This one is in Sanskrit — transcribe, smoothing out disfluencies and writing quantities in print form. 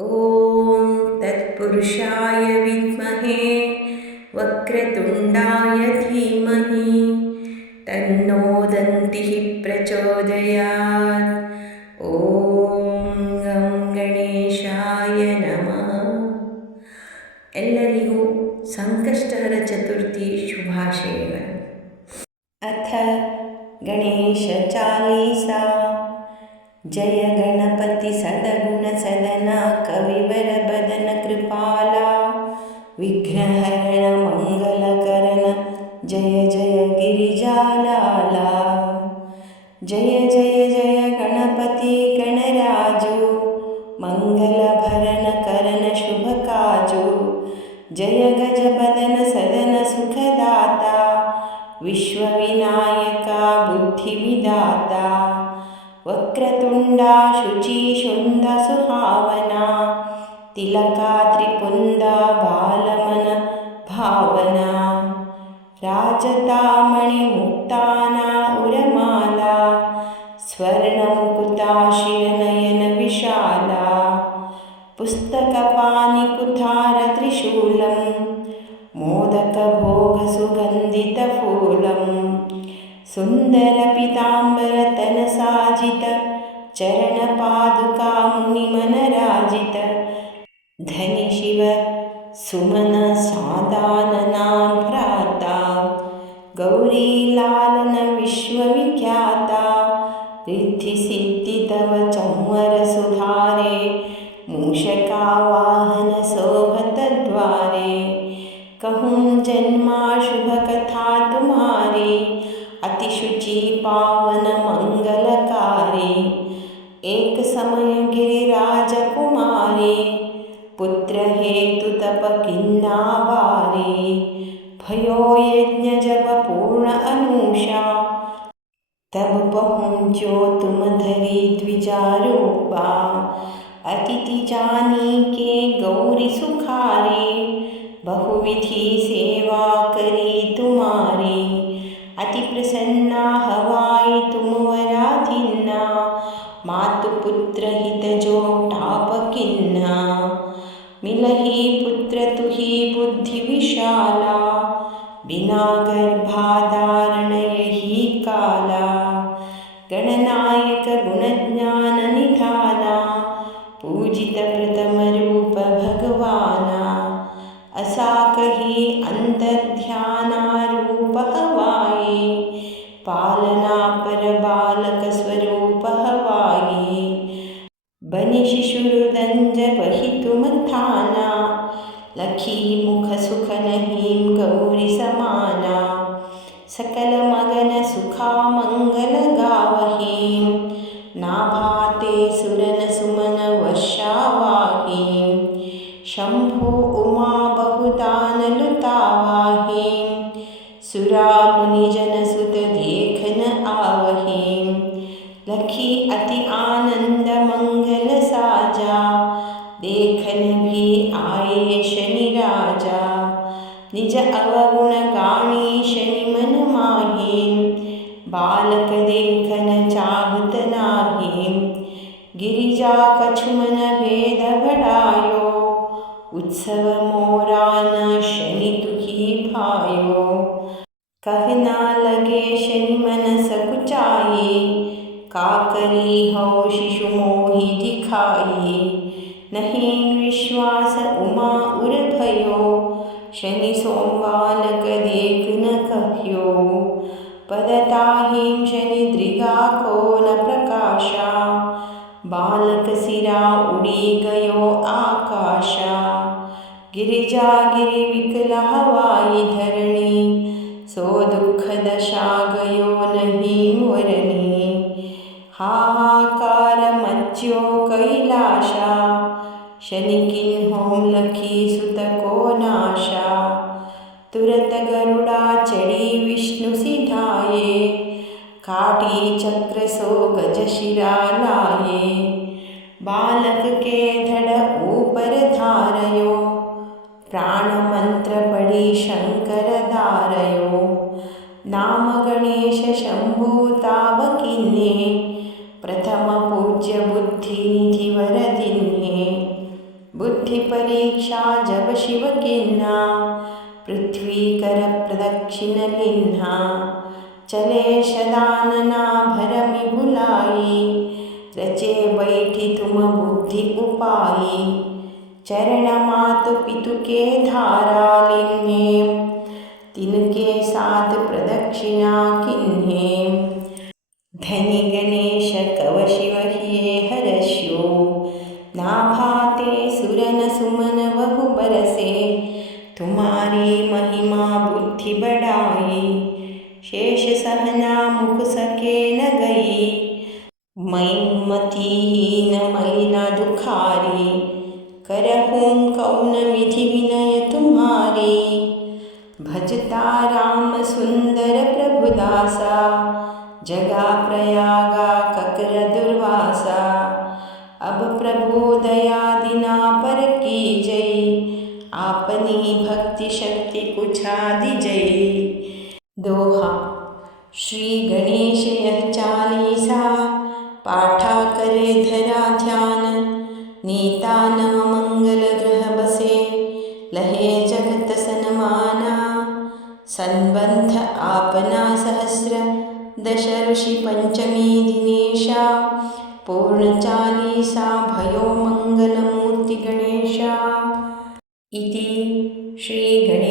ॐ तत्पुरुषाय विद्महे वक्रतुण्डाय धीमहि तन्नो दन्तिः प्रचोदयात्। ॐ गं गणेशाय नमः। ಎಲ್ಲರಿಗೂ ಸಂಕಷ್ಟಹರ ಚತುರ್ಥಿ ಶುಭಾಶಯಗಳು. ಅಥ ಗಣೇಶ ಚಾಲೀಸಾ. ಜಯ ಗಣಪತಿ ಸದಗುಣ ಸದನ ಕವಿವರ ಬದನ ಕೃಪಾಲ ವಿಘ್ನಹರಣ ಮಂಗಲಕರಣ ಜಯ ಜಯ ಗಿರಿಜಾಲಾಲ. ಜಯ ಜಯ ಜಯ ಗಣಪತಿ ಗಣರಾಜು ಮಂಗಲಭರಣ ಕರಣ ಶುಭ ಕಾಜು. ಜಯ ಗಜ ಬದನ ಸದನ ಸುಖದಾತ ವಿಶ್ವವಿನಾಯಕ ಬುದ್ಧಿವಿದಾತ. ವಕ್ರತುಂಡ ಶುಚಿ ಶುಂಡ ಸುಹಾವನ ತಿಲಕಾದ್ರಿಪುಂದ ಬಾಲಮನ ಭಾವನ. ರಾಜತಾಮಣಿ ಮುಕ್ತಾನ ಉರಮಾಲ ಸ್ವರ್ಣಮುಕುತ ಶಿರನಯನ ವಿಶಾಲ. ಪುಸ್ತಕಪಾನಿ ಕುಥಾರ ತ್ರಿಶೂಲಂ ಮೋದಕ ಭೋಗ ಸುಗಂಧಿತ ಫೂಲಂ. ಸುಂದರ ಪೀತಾಂಬರ ತನ ಸಾಜಿತ ಚರಣ ಪಾದುಕಾ ಮುನಿಮನರಾಜಿತ. ಧನಿ ಶಿವ ಸುಮನ ಸಾದಾನನಾಂ ಭ್ರಾತ ಗೌರಿ ಲಾಲನ ವಿಶ್ವವಿಖ್ಯಾತ. ರಿದ್ಧಿ ಸಿದ್ಧಿ ತವ ಚೌವರ ಸುಧಾರೆ मूषका वाहन सोहत द्वारे. कहूँ जन्मा शुभ कथा तुम्हारी अति शुचि पावन मंगलकारी. एक समय गिरिराज कुमारी पुत्र हेतु तप किन्ना बारी. भयो यज्ञ जब पूर्ण अनुषा तब पहुँचो तुम धरी द्विजारूपा. अतिथि जानी के गौरी सुखारी बहुविधि सेवा करी तुम्हारी. अति प्रसन्ना हवाई तुम वराधिन्ना मातु पुत्र हित जो टाप किन्ना. मिलही पुत्र तुही बुद्धि विशाला बिना गर्भाधारण यही काला. गणनायक गुणज्ञान निधाना पूजित प्रथम रूप भगवाना. असाकही अंतर्ध्याना रूप हवाई पालना पर बालक स्वरूप हवाई. बनि शिशुरुदंज बहि तुम थाना लखी मुख सुख नहीं गौरी समाना. सकल मगन सुखा मंगल गावहीं नाभाते सुरन सुमन वर्षावाहीं. शंभु उमा बहुदान लुतावाहीं सुरा मुनिजन सुत देखन आवहीं. लखी अति आनंद मंगल साजा देखन भी आए शनि राजा. निज अवगुण गाणी शनि मन माहीं बालक देखन चाहत नाहीं. गिरिजा कछुमन भेद बढ़ायो उत्सव मोरान शनि तुही भायो. कहना लगे शनि मन सकुचाई काकरी हो शिशु मोहि दिखाई. नहीं विश्वास उमा उर भयो शनि सोमबालक देख न कह्यो. पदताहिं शनि दृगा को न प्रकाशा बालक सिरा उड़ी गयो आकाशा. गिरिजा गिरि विकल हवाई धरणी सो दुख दशा गयो नहीं वरणी. हाहाकार मच्यो कैलाशा शनि किन्हों लखी सुत को नाशा. तुरत गरुड़ा चढ़ी विष्णु सिधाये काटी चक्र सो गज शिरा लाये. बालक के धड़ ऊपर धारयो प्राण मंत्र पढ़ी शंकर धारयो. नाम गणेश शंभु ताव किन्हे प्रथम पूज्य बुद्धि निधि वरदिन्हे. बुद्धि परीक्षा जब शिव किन्ना, पृथ्वी कर प्रदक्षिण लिन्हा, चले शदानना भरमि भुलाई, रचे बैठी तुम बुद्धि उपाई, चरण मातु पितु के धारा लिन्हे, तिनके साथ प्रदक्षिणा किन्हे, धनि गणेश कव शिव हिये हरस्यो, नाभाते सुरन सुमन बहु बरसे, तुम्हारी महिमा बुद्धि बढ़ाई, शेष सहना मुख सके न गई, मतिहीन मलिना दुखारी, करहूँ कौन विधि विनय तुम्हारी, भजता राम सुंदर प्रभुदासा, जगा प्रयागा ककर दुर्वासा, अब प्रभु दया दिना पर की जय, आपनी भक्ति शक्ति कुछा दिजई। दोहा। श्री गणेश यह चालीसा, पाठा करे धरा ध्यान, नीता नव मंगल ग्रह बसे, लहे जगत सनमाना, संबंध आपना सहस्र, दश ऋषि पंचमी दिनेशा, पूर्ण चालीसा भयो मंगल मूर्ति गणेशा। इति श्री गणेश